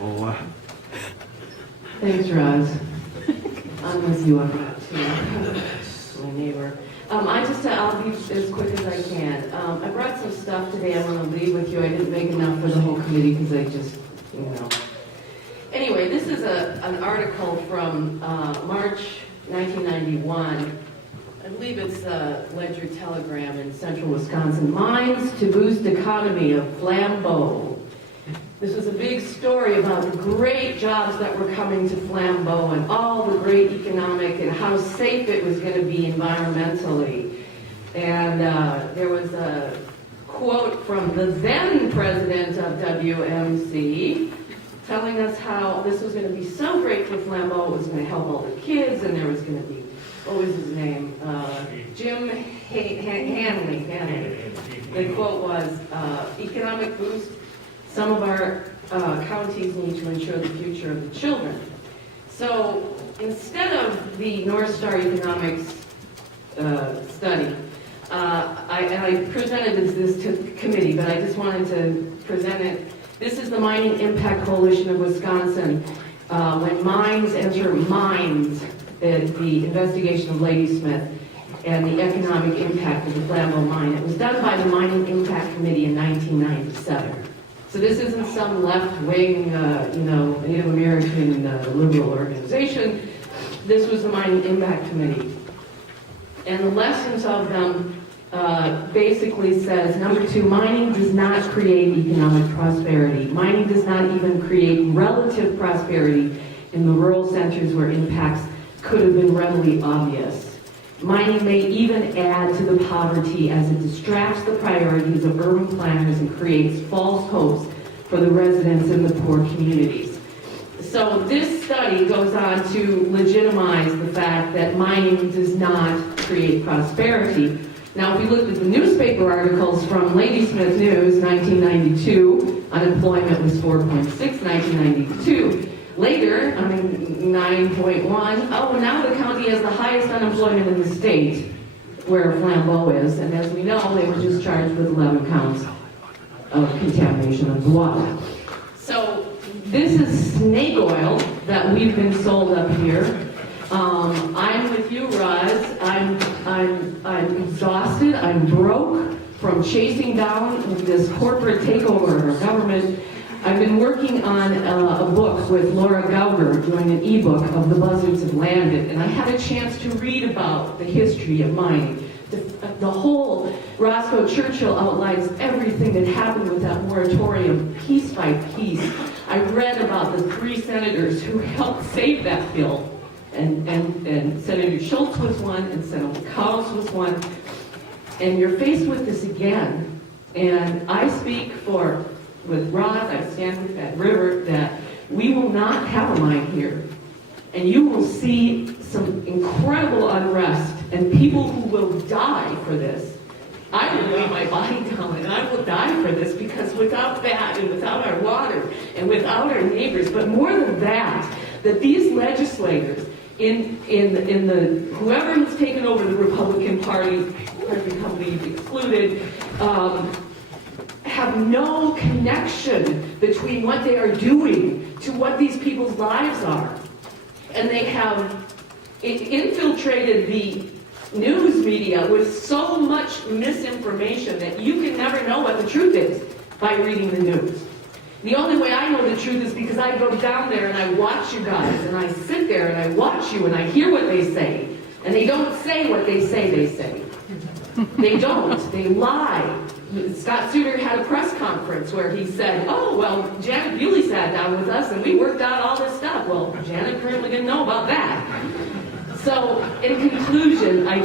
Oh, Thanks, Roz. I'm with you on that too. My neighbor. I'll be as quick as I can. I brought some stuff today I want to leave with you. I didn't make enough for the whole committee because I just, Anyway, this is an article from March 1991. I believe it's Ledger Telegram in central Wisconsin. Mines to boost economy of Flambeau. This was a big story about the great jobs that were coming to Flambeau and all the great economic and how safe it was going to be environmentally. And there was a quote from the then president of WMC telling us how this was going to be so great for Flambeau, it was going to help all the kids, and there was going to be, what was his name? Jim Hanley. The quote was, economic boost. Some of our counties need to ensure the future of the children. So instead of the North Star Economics study, I presented this to the committee, but I just wanted to present it. This is the Mining Impact Coalition of Wisconsin. When mines enter mines, the investigation of Ladysmith and the economic impact of the Flambeau mine. It was done by the Mining Impact Committee in 1997. So this isn't some left-wing, Native American liberal organization. This was the Mining Impact Committee. And the lessons of them basically says, number 2, mining does not create economic prosperity. Mining does not even create relative prosperity in the rural centers where impacts could have been readily obvious. Mining may even add to the poverty as it distracts the priorities of urban planners and creates false hopes for the residents in the poor communities. So this study goes on to legitimize the fact that mining does not create prosperity. Now, if we looked at the newspaper articles from Ladysmith News, 1992, unemployment was 4.6, 1992. Later, 9.1, now the county has the highest unemployment in the state, where Flambeau is, and as we know, they were just charged with 11 counts of contamination of the water. So this is snake oil that we've been sold up here. I'm with you, Roz. I'm exhausted. I'm broke from chasing down this corporate takeover of our government. I've been working on a book with Laura Gauger, doing an ebook of The Buzzards Have Landed, and I had a chance to read about the history of mining. The whole Roscoe Churchill outlines everything that happened with that moratorium, piece by piece. I read about the 3 senators who helped save that bill, and Senator Schultz was one, and Senator Cowles was one. And you're faced with this again, and I speak with Roz, I stand with that river, that we will not have a mine here. And you will see some incredible unrest and people who will die for this. I will lay my body down and I will die for this, because without that and without our water and without our neighbors, but more than that these legislators in the whoever has taken over the Republican Party, every company excluded, have no connection between what they are doing to what these people's lives are. And they have infiltrated the news media with so much misinformation that you can never know what the truth is by reading the news. The only way I know the truth is because I go down there and I watch you guys, and I sit there and I watch you and I hear what they say. And they don't say what they say they say. They don't. They lie. Scott Souter had a press conference where he said, Janet Bewley sat down with us and we worked out all this stuff. Well, Janet apparently didn't know about that. So, in conclusion, I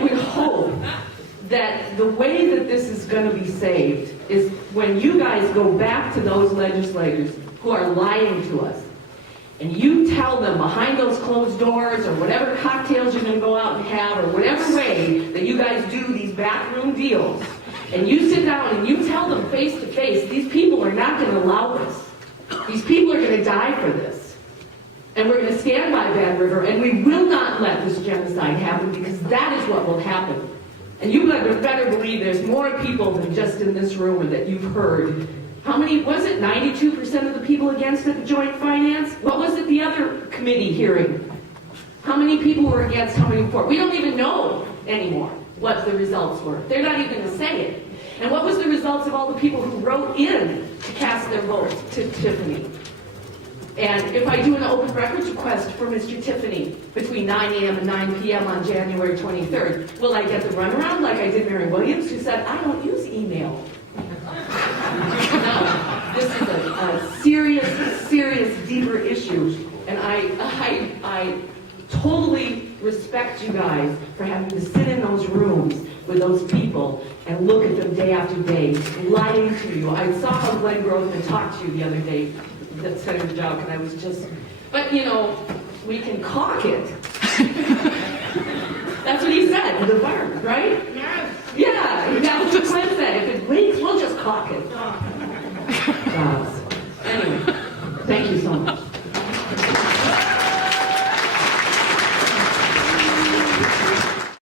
would hope that the way that this is going to be saved is when you guys go back to those legislators who are lying to us, and you tell them behind those closed doors, or whatever cocktails you're going to go out and have, or whatever way that you guys do these backroom deals, and you sit down and you tell them face to face, these people are not going to allow this. These people are going to die for this. And we're going to stand by Bad River, and we will not let this genocide happen, because that is what will happen. And you better believe there's more people than just in this room that you've heard. How many, was it 92 against the joint finance? What was at the other committee hearing? How many people were against, how many for? We don't even know anymore what the results were. They're not even going to say it. And what was the results of all the people who wrote in to cast their votes to Tiffany? And if I do an open records request for Mr. Tiffany between 9 a.m. and 9 p.m. on January 23rd, will I get the runaround like I did Mary Williams, who said, I don't use email? No, this is a serious, deeper issue. And I totally respect you guys for having to sit in those rooms with those people and look at them day after day, lying to you. I saw how Glenn Groveman talked to you the other day, that Senator Jouk, and I was just, but you know, we can caulk it. That's what he said with the Barb, right? Yes. Yeah, that's what Glenn said. If it leaks, we'll just caulk it. Anyway, thank you so much.